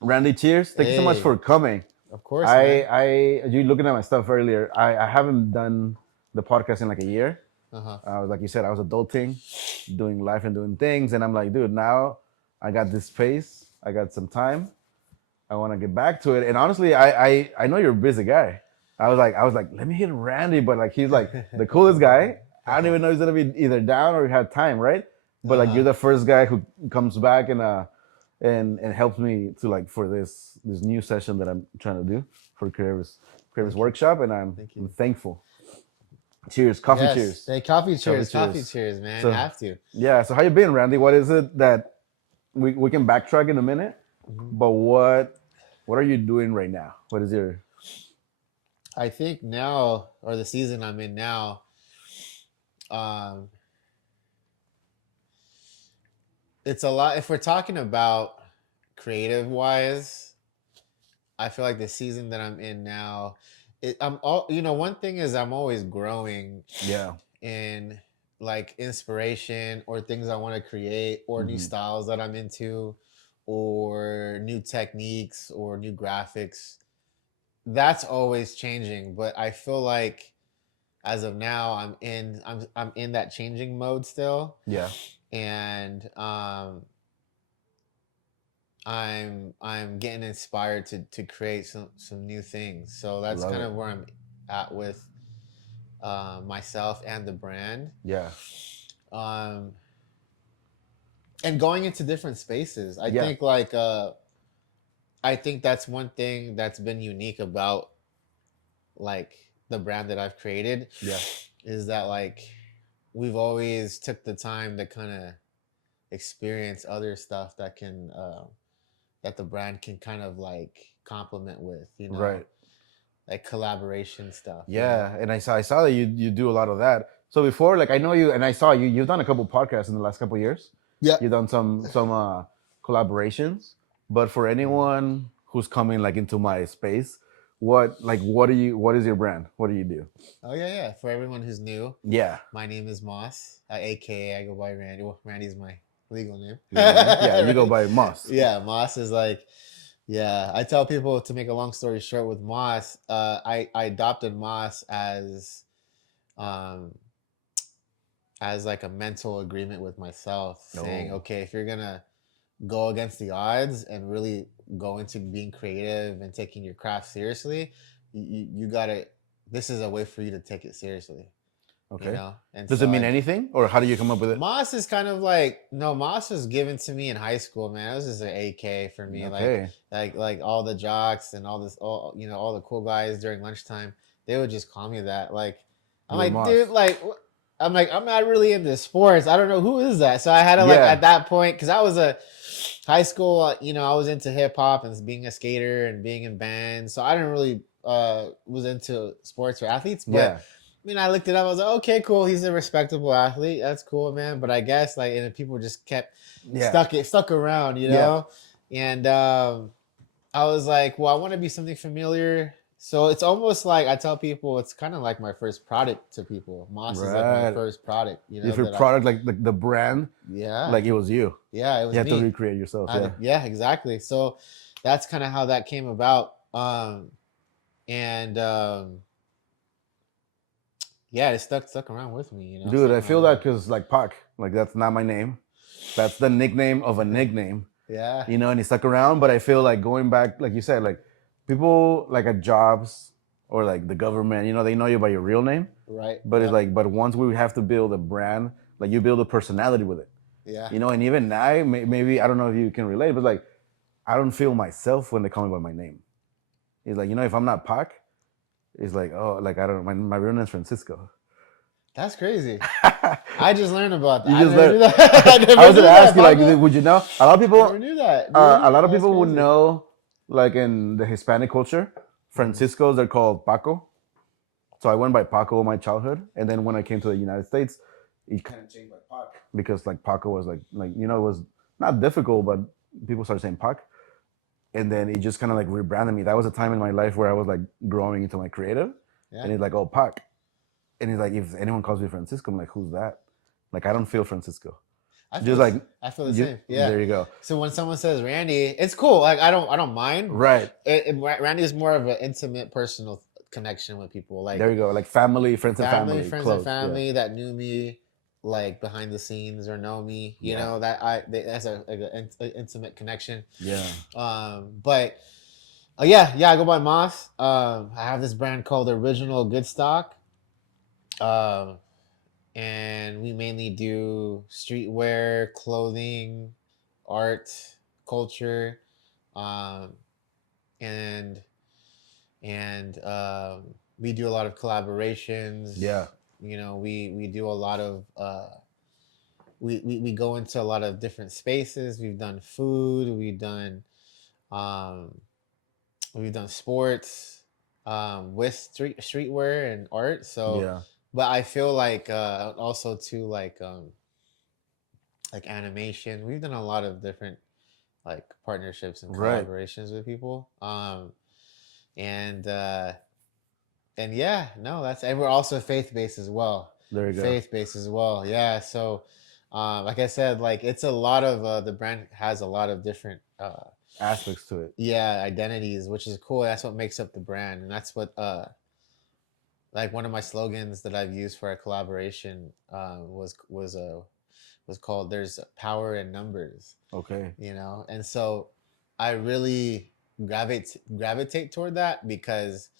Randy, cheers. Thank you so much Hey, for coming. of course, man. You looking at my stuff earlier. I haven't done the podcast in like a year. Uh-huh. I was like you said, I was adulting, doing life and doing things, and I'm like, dude, now I got this space. I got some time. I want to get back to it. And honestly, I know you're a busy guy. I was like, let me hit Randy, but like he's like the coolest guy. I don't even know he's gonna be either down or have time, right? But like you're Uh-huh. the first guy who comes back and helps me to like for this new session that I'm trying to do for Creators Thank you. Workshop, and I'm, Thank I'm you. thankful. Cheers, coffee, Yes. cheers, Hey, coffee coffee, cheers. Coffee cheers. cheers, man. So Have to. yeah, so how you been, Randy? What is it that we can backtrack in a minute? hmm But what are you doing right now? What is your I think now, or the season I'm in now, um, it's a lot. If we're talking about creative wise, I feel like the season that I'm in now, I'm all, one thing is I'm always growing yeah? in like inspiration or things I want to create or new Hmm. styles that I'm into or new techniques or new graphics. That's always changing, but I feel like as of now I'm in that changing mode still, Yeah, and I'm getting inspired to create some new things. So that's love kind it. of where I'm at with myself and the brand. Yeah, Um, and going into different spaces. yeah, I think that's one thing that's been unique about like the brand that I've created yeah. is that like we've always took the time to kind of experience other stuff that can that the brand can kind of like complement with, Right. like collaboration stuff. Yeah, and I saw that you do a lot of that. So before, like I know you, and I saw you've done a couple podcasts in the last couple years. Yeah. You've done some collaborations. But for Mhm. anyone who's coming like into my space, what is your brand? What do you do? Oh yeah. For everyone who's new, Yeah, my name is Moss, aka I go by Randy. Well, Randy's my legal name. legal name. Yeah, you go Right? by Moss. Yeah, Moss is like, yeah. I tell people, to make a long story short with Moss, I adopted Moss um as like a mental agreement with myself, saying, Oh, okay, if you're gonna go against the odds and really go into being creative and taking your craft seriously, you gotta. This is a way for you to take it seriously, okay. And Does it so mean I anything, or how do you come up with it? Moss is kind of like, no, Moss was given to me in high school, man. It was just an AK for me. Okay, Like all the jocks and all the cool guys during lunchtime, they would just call me that. Like, I'm you were like, dude, Moss. like, I'm like, I'm not really into sports. I don't know who is that. So I had to like Yeah, at that point, because I was a high school, I was into hip hop and being a skater and being in bands. So I didn't really was into sports or athletes, but yeah, I looked it up. I was like, okay, cool. He's a respectable athlete. That's cool, man. But I guess like, and people just kept yeah, stuck around, yeah. And I was like, well, I want to be something familiar. So it's almost like I tell people, it's kind of like my first product to people. Moss is like my Right. first product, If your that I, product, like the brand, yeah, like it was you. yeah, it You was had to me. recreate yourself. Yeah. Yeah, exactly. So that's kind of how that came about. And yeah, it stuck around with me, Dude, stuck I around feel with that me. because like Pac, like that's not my name. That's the nickname of a nickname, Yeah. and he stuck around. But I feel like going back, like you said, like people like at jobs or like the government, they know you by your real name. Right. But it's Yep. like, but once we have to build a brand, like you build a personality with it, Yeah. and even I, maybe I don't know if you can relate, but like I don't feel myself when they call me by my name. It's like, if I'm not Pac, it's like, oh, like I don't know, my real name is Francisco. That's crazy. I just learned about that. You I just never learn. knew that. I I never was gonna knew that, ask you, like, Paco. would you know? A lot of Never people, knew that, dude. a lot of That's people would crazy. know, like in the Hispanic culture, hmm Franciscos they're called Paco. So I went by Paco in my childhood, and then when I came to the United States, it kind of changed by Pac because like Paco was like it was not difficult, but people started saying Pac, and then it just kind of like rebranded me. That was a time in my life where I was like growing into my creative, Yeah. and it's like, oh, Pac, and he's like, if anyone calls me Francisco, I'm like, who's that? Like I don't feel Francisco. I feel Just the, like I feel the you. same. Yeah. There you go. So when someone says Randy, it's cool. Like I don't mind. Right. Randy is more of an intimate, personal connection with people. There Like you go. Like family, friends and family, family, friends, and close. Yeah. family that knew me, like behind the scenes or know me. You Yeah. know that's a intimate connection. Yeah. But yeah, I go by Moss. I have this brand called Original Goodstock. Um, and we mainly do streetwear, clothing, art, culture, um, and and we do a lot of collaborations. Yeah. You know, we do a lot of we go into a lot of different spaces. We've done food. Um, we've done sports with streetwear and art. So, Yeah. but I feel like also too like animation. We've done a lot of different like partnerships and Right. collaborations with people. And and yeah, no, that's and we're also faith based as well. There you go. Faith based as well. Yeah. So, like I said, like it's a lot of the brand has a lot of different Aspects to it. yeah identities, which is cool. That's what makes up the brand, and that's what like one of my slogans that I've used for a collaboration was called "There's power in numbers." Okay. You know, and so I really gravitate toward that because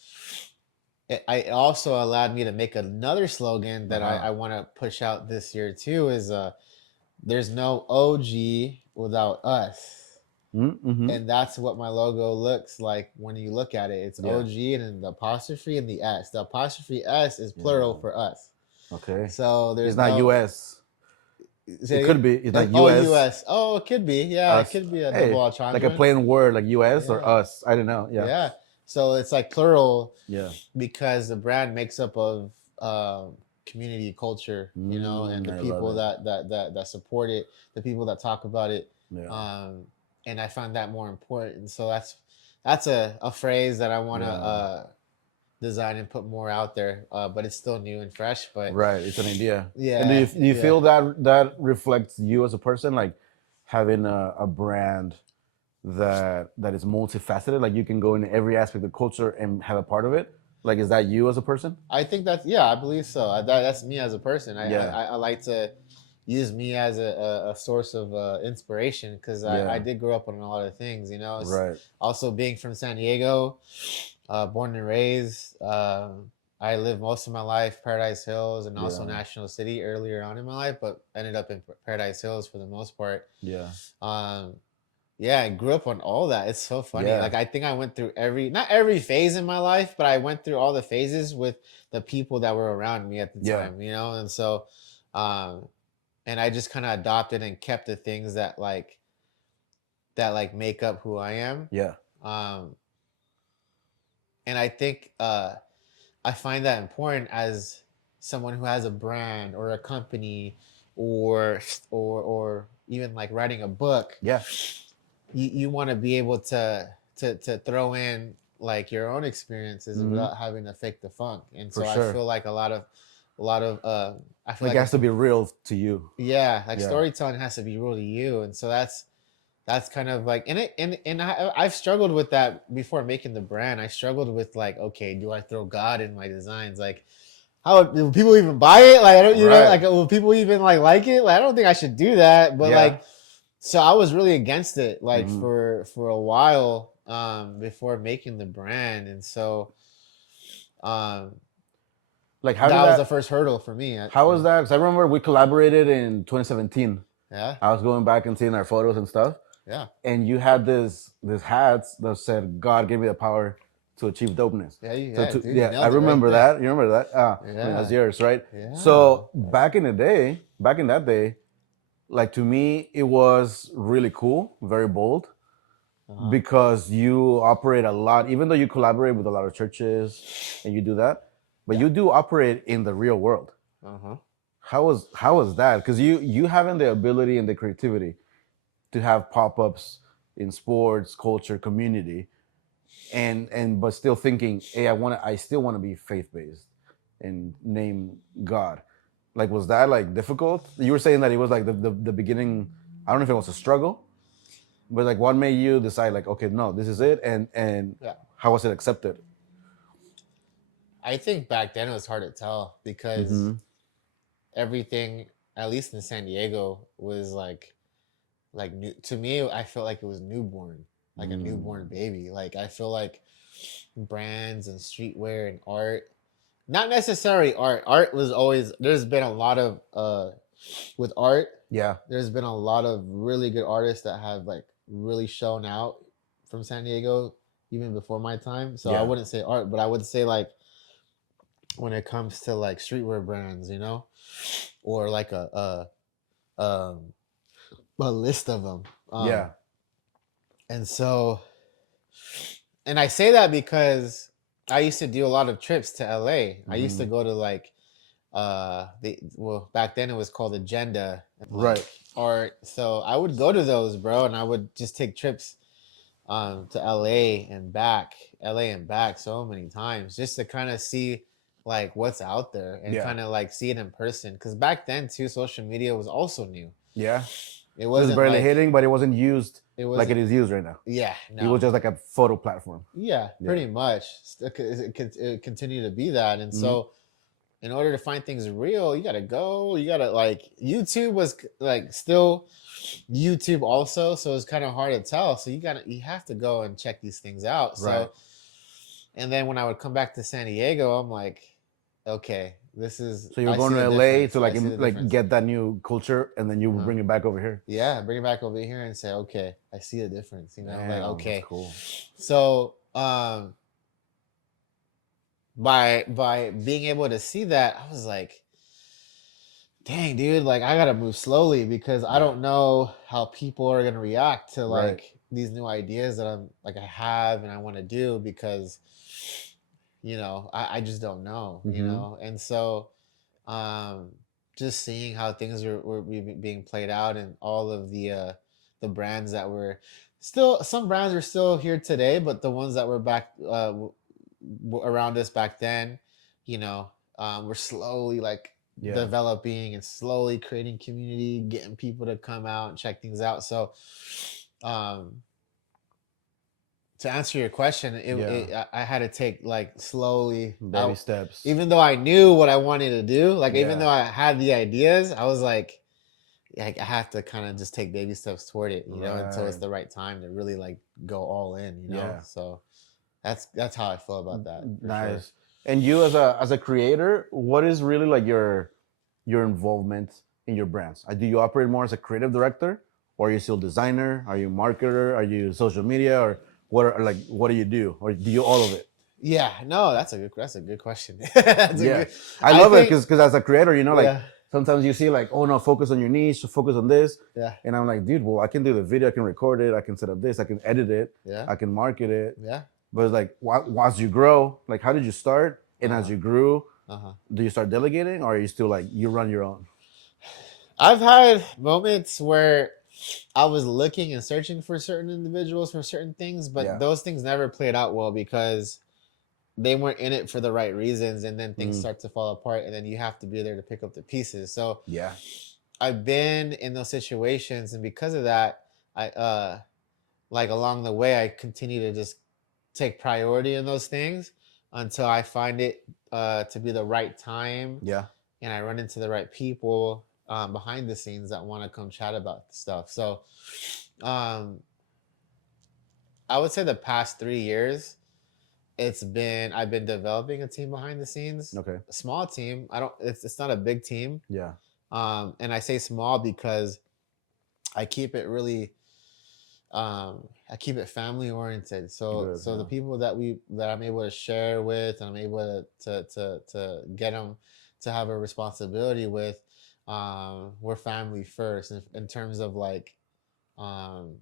it also allowed me to make another slogan that Uh-huh. I want to push out this year too. Is there's no OG without us. Mm-hmm. And that's what my logo looks like when you look at it. It's Yeah. OG and then the apostrophe and the S. The apostrophe S is plural Yeah. for us. Okay. So there's It's not no US. say It it could again? be. It's not Oh, US. US. Oh, it could be. Yeah, it Us. could be a Hey, double like a entendre. plain word, like US or Yeah. us. I don't know. Yeah. Yeah. So it's like plural Yeah. because the brand makes up of community culture, you know, and the I people love it. that support it, the people that talk about it. Yeah. And I find that more important. So that's a phrase that I want to Yeah. design and put more out there. But it's still new and fresh. But Right. It's an idea. And yeah, do you yeah. feel that reflects you as a person, like having a brand that is multifaceted, like you can go in every aspect of culture and have a part of it? Like, is that you as a person? I think that's yeah, I believe so. That's me as a person. Yeah. I like to use me as a source of inspiration because Yeah. I did grow up on a lot of things, you know. Right. Also, being from San Diego, born and raised, I lived most of my life Paradise Hills and also Yeah. National City earlier on in my life, but ended up in Paradise Hills for the most part. Yeah. Yeah, I grew up on all that. It's so funny. Yeah. Like I think I went through not every phase in my life, but I went through all the phases with the people that were around me at the Yeah. time, you know? And so and I just kind of adopted and kept the things that like make up who I am. Yeah. And I think I find that important as someone who has a brand or a company or even like writing a book. Yeah. You want to be able to throw in like your own experiences Mhm. without having to fake the funk. And For so sure. I feel like a lot of I feel Like like it has to be real to you. yeah, like Yeah. storytelling has to be real to you. And so that's kind of like and I've struggled with that before making the brand. I struggled with like, okay, do I throw God in my designs? Like how do people even buy it? Like I don't you know, Right. like will people even like it? Like I don't think I should do that. But Yeah. like so I was really against it like Mhm. for a while before making the brand. And so Like how that did was that? the first hurdle for me. How was that? Because I remember we collaborated in 2017. Yeah. I was going back and seeing our photos and stuff, Yeah. and you had this hats that said, "God gave me the power to achieve dopeness." Yeah, you, So yeah, to, dude, you yeah, nailed I it right remember there. that. You remember that? I mean, that's Yeah. yours, right? Yeah. So back in that day, like to me, it was really cool, very bold, Uh-huh. because you operate a lot, even though you collaborate with a lot of churches and you do that, but you do operate in the real world. Uh-huh. How was that? Because you having the ability and the creativity to have pop-ups in sports, culture, community, and but still thinking, hey, I still want to be faith-based and name God. Like, was that like difficult? You were saying that it was like the beginning. I don't know if it was a struggle, but like, what made you decide like, okay, no, this is it, and Yeah. how was it accepted? I think back then it was hard to tell because Mm-hmm. everything, at least in San Diego, was like new to me. I felt like it was newborn, like a newborn baby. Like I feel like brands and streetwear and art, not necessarily art. Art was always, there's been a lot of with art. Yeah, There's been a lot of really good artists that have like really shown out from San Diego even before my time. So I yeah, wouldn't say art, but I would say like when it comes to like streetwear brands, you know, or like a list of them. yeah. And so, and I say that because I used to do a lot of trips to LA. I used to Mm-hmm. go to like well, back then it was called Agenda and like Right. art. So I would go to those, bro, and I would just take trips to LA and back so many times just to kind of see like what's out there and Yeah, kind of like see it in person. Because back then too, social media was also new. yeah. It It was wasn't barely like hitting, but it wasn't used it like it wasn't. is used right now. Yeah, It was no, just like a photo platform. yeah, Yeah. pretty much. It continued to be that, and Mm-hmm. so in order to find things real, you gotta go. You gotta like YouTube was like still YouTube also, so it's kind of hard to tell. So you have to go and check these things out. Right. So and then when I would come back to San Diego, I'm like, okay, this is So you were I going see to the LA difference. to I like see the like difference. get that new culture, and then you would Uh-huh. bring it back over here. Yeah, bring it back over here and say, okay, I see the difference. You know, like Damn, that's okay, cool. so by being able to see that, I was like, dang, dude, like I gotta move slowly because I Yeah. don't know how people are gonna react to Right. like these new ideas that I'm like I have and I want to do because I just don't know, Mm-hmm. and so um just seeing how things were being played out and all of the brands that were still some brands are still here today, but the ones that were back around us back then, you know, we're slowly like Yeah. developing and slowly creating community, getting people to come out and check things out. So, um, to answer your question, Yeah. I had to take like slowly Baby out, steps. even though I knew what I wanted to do. Like even Yeah. though I had the ideas, I was like I have to kind of just take baby steps toward it, until it's Right. the right time to really like go all in. Yeah. So that's how I feel about that for sure. Nice. And you as a creator, what is really like your involvement in your brands? Do you operate more as a creative director, or are you still designer? Are you marketer? Are you social media, or what do you do, or do you all of it? Yeah, no, that's a good question. That's a Yeah, good. I I love it think because as a creator, like yeah, sometimes you see like, oh no, focus on your niche, focus on this, yeah, and I'm like, dude, well, I can do the video, I can record it, I can set up this, I can edit it, yeah, I can market it. yeah. But it's like, once you grow, like, how did you start? And as Uh-huh. you grew, Uh-huh. do you start delegating, or are you still like you run your own? I've had moments where I was looking and searching for certain individuals for certain things, but Yeah. those things never played out well because they weren't in it for the right reasons, and then things Mm, start to fall apart, and then you have to be there to pick up the pieces. So yeah. I've been in those situations, and because of that, I like along the way, I continue to just take priority in those things until I find it to be the right time Yeah. and I run into the right people behind the scenes that want to come chat about stuff. So um, I would say the past 3 years, I've been developing a team behind the scenes, Okay. a small team. I don't it's not a big team, Yeah. and I say small because I keep it really I keep it family oriented. Good. So the Yeah. people that I'm able to share with and I'm able to get them to have a responsibility with, we're family first in terms of like, um,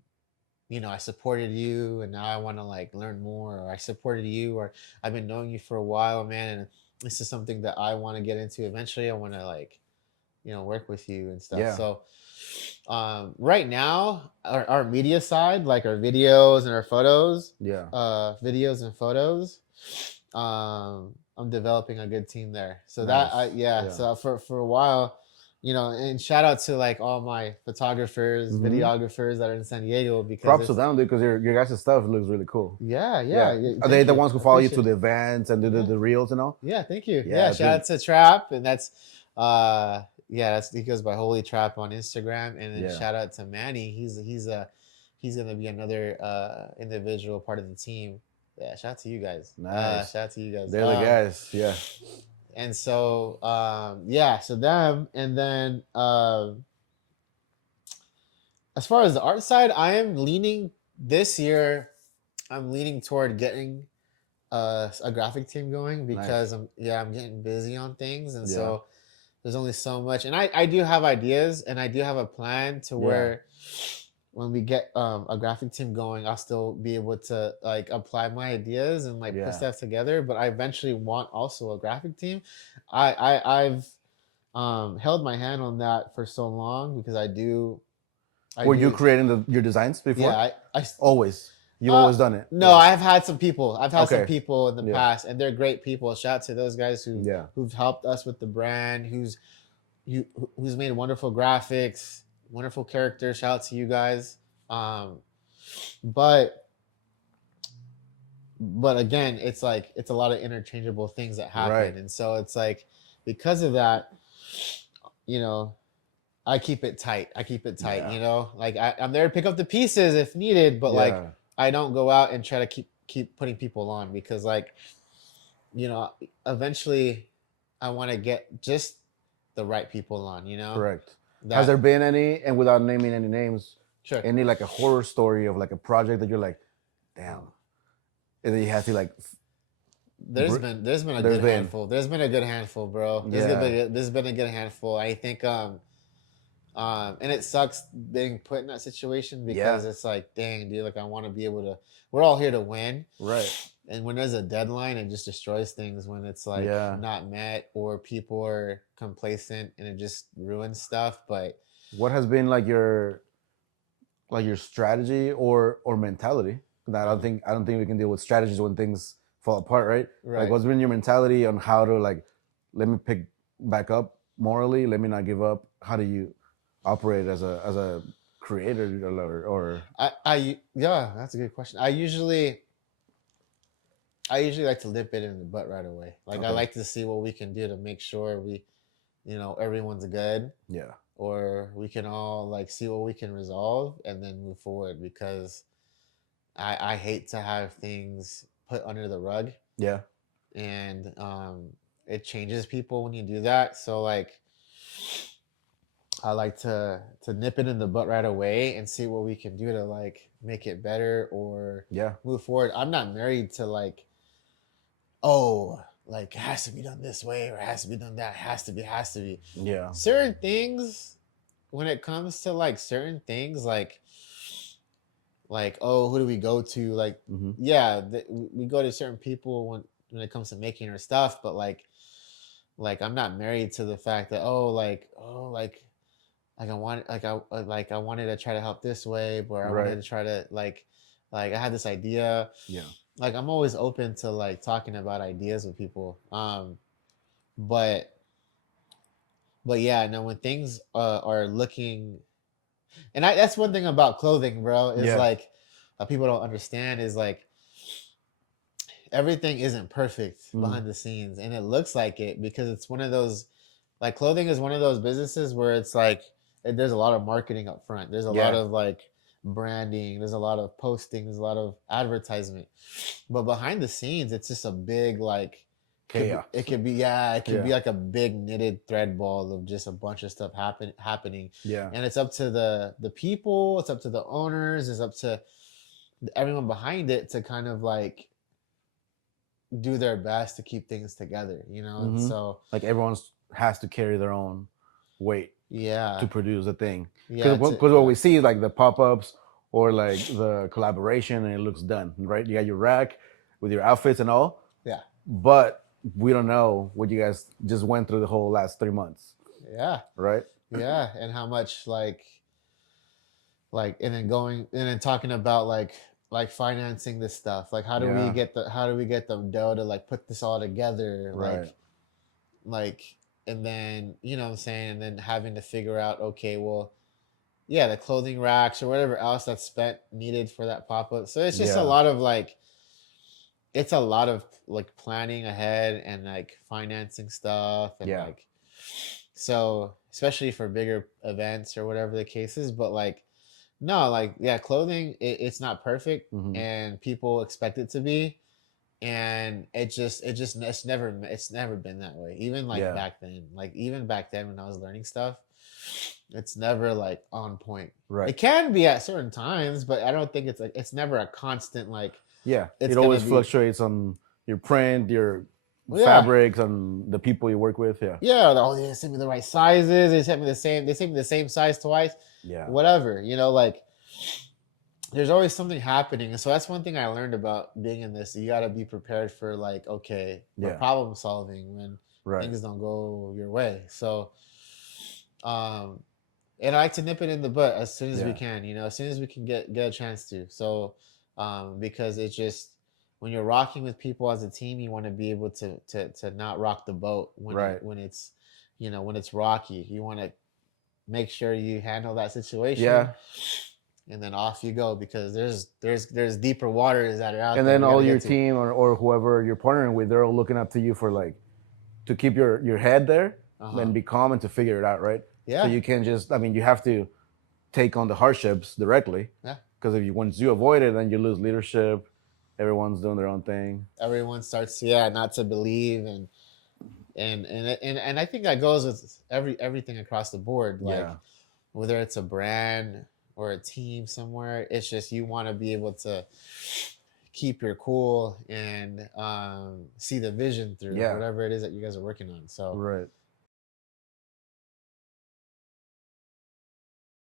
I supported you and now I want to like learn more, or I supported you, or I've been knowing you for a while, man, and this is something that I want to get into eventually. I want to like, work with you and stuff. Yeah. So right now our media side, like our videos and our photos, Yeah. videos and photos, um I'm developing a good team there. So Nice. yeah. So for a while, and shout out to like all my photographers, Mhm. videographers that are in San Diego because Props to them, dude, because your guys' stuff looks really cool. yeah, Yeah. Are they thank the you. ones who I follow you to appreciate the it. events and do Yeah. the reels and all? Yeah, thank you. Yeah, Yeah, shout out dude. to Trap, and that's he goes by Holy Trap on Instagram, and then Yeah. shout out to Manny. He's gonna be another individual part of the team. Yeah, shout out to you guys. Nice. Shout out to you guys. They're the guys. Yeah. And so yeah, so them, and then as far as the art side, I am leaning this year. I'm leaning toward getting a graphic team going because Nice. I'm getting busy on things, and Yeah. so there's only so much. And I do have ideas, and I do have a plan to Yeah. where when we get a graphic team going, I'll still be able to like apply my ideas and like Yeah. put stuff together. But I eventually want also a graphic team. I've held my hand on that for so long because Were you creating your designs before? yeah I Always. You've always done it. no, Yeah. I've had some people. I've had some Okay. people in the Yeah. past, and they're great people. Shout out to those guys Yeah. who've helped us with the brand, who's made wonderful graphics, wonderful characters. Shout out to you guys. But again, it's like it's a lot of interchangeable things that happen, Right. and so it's like because of that, I keep it tight. Yeah. Like I'm there to pick up the pieces if needed, but like Yeah. I don't go out and try to keep putting people on because like eventually I want to get just the right people on. Correct. That, Has there been any, and without naming any names, sure. any like a horror story of like a project that you're like, damn, and then you have to like, There's been a good handful. There's been a good handful, bro. There's been a good handful. I think and it sucks being put in that situation because it's like, dang, dude, like I want to be able to. We're all here to win, right? And when there's a deadline, it just destroys things. When it's like not met or people are complacent, and it just ruins stuff. But what has been like your strategy or mentality? I don't think we can deal with strategies when things fall apart, right? Like what's been your mentality on how to like, let me pick back up morally, let me not give up? How do you operate as a creator or yeah, that's a good question. I usually like to nip it in the butt right away. Like I like to see what we can do to make sure we everyone's good. Yeah. Or we can all like see what we can resolve and then move forward because I hate to have things put under the rug. Yeah. And it changes people when you do that. So like I like to nip it in the butt right away and see what we can do to like make it better or move forward. I'm not married to like, like it has to be done this way or it has to be done that. It has to be. Yeah. Certain things, when it comes to like certain things, like who do we go to? Like, we go to certain people when it comes to making our stuff, but like I'm not married to the fact that I wanted to try to help this way, but I wanted to try to like I had this idea. Yeah. Like I'm always open to like talking about ideas with people. But yeah, no, when things are looking, and that's one thing about clothing, bro, is like people don't understand is like everything isn't perfect behind the scenes, and it looks like it because it's one of those like clothing is one of those businesses where it's like there's a lot of marketing up front. There's a lot of like branding. There's a lot of posting. There's a lot of advertisement. But behind the scenes, it's just a big like chaos. It could be like a big knitted thread ball of just a bunch of stuff happening. Yeah. And it's up to the people. It's up to the owners. It's up to everyone behind it to kind of like do their best to keep things together, And so like everyone has to carry their own weight. Yeah. To produce a thing. Because what we see is like the pop-ups or like the collaboration and it looks done, right? You got your rack with your outfits and all. Yeah. But we don't know what you guys just went through the whole last 3 months. Yeah. Right? Yeah. And how much and then talking about like, like financing this stuff. Like how do we Yeah. get the dough to like put this all together? Right. Like and then you know what I'm saying, and then having to figure out, okay, well, yeah, the clothing racks or whatever else that's spent needed for that pop-up. So it's just a Yeah. lot of like it's a lot of like planning ahead and like financing stuff and Yeah. like so especially for bigger events or whatever the case is, but like no, like yeah, clothing it's not perfect Hmm. and people expect it to be, and it's never been that way. Even like Yeah. back then, when I was learning stuff, it's never like on point. Right. It can be at certain times, but I don't think it's like it's never a constant like Yeah. it's It gonna always be. fluctuates on your print, your Yeah, fabrics, on the people you work with. Yeah. yeah. Oh, they sent me the right sizes. They sent me the same. They sent me the same size twice. Yeah. Whatever, you know, like there's always something happening. And so that's one thing I learned about being in this. You got to be prepared for like, okay, for Yeah. problem solving when Right. things don't go your way. So, and I like to nip it in the butt as soon as we Yeah. can, you know, as soon as we can get a chance to. So, because it's just when you're rocking with people as a team, you want to be able to not rock the boat when Right. when it's, you know, when it's rocky. You want to make sure you handle that situation, Yeah. and then off you go because there's deeper waters that are out And there then we gotta all your get to. team or whoever you're partnering with, they're all looking up to you for like to keep your head there Uh-huh. and be calm and to figure it out, right? Yeah. So you can just, I mean, you have to take on the hardships directly. Yeah. Because if you once you avoid it, then you lose leadership. Everyone's doing their own thing. Everyone starts not to believe and I think that goes with everything across the board. Like Yeah. whether it's a brand or a team somewhere, it's just you want to be able to keep your cool and see the vision through Yeah. whatever it is that you guys are working on. So Right.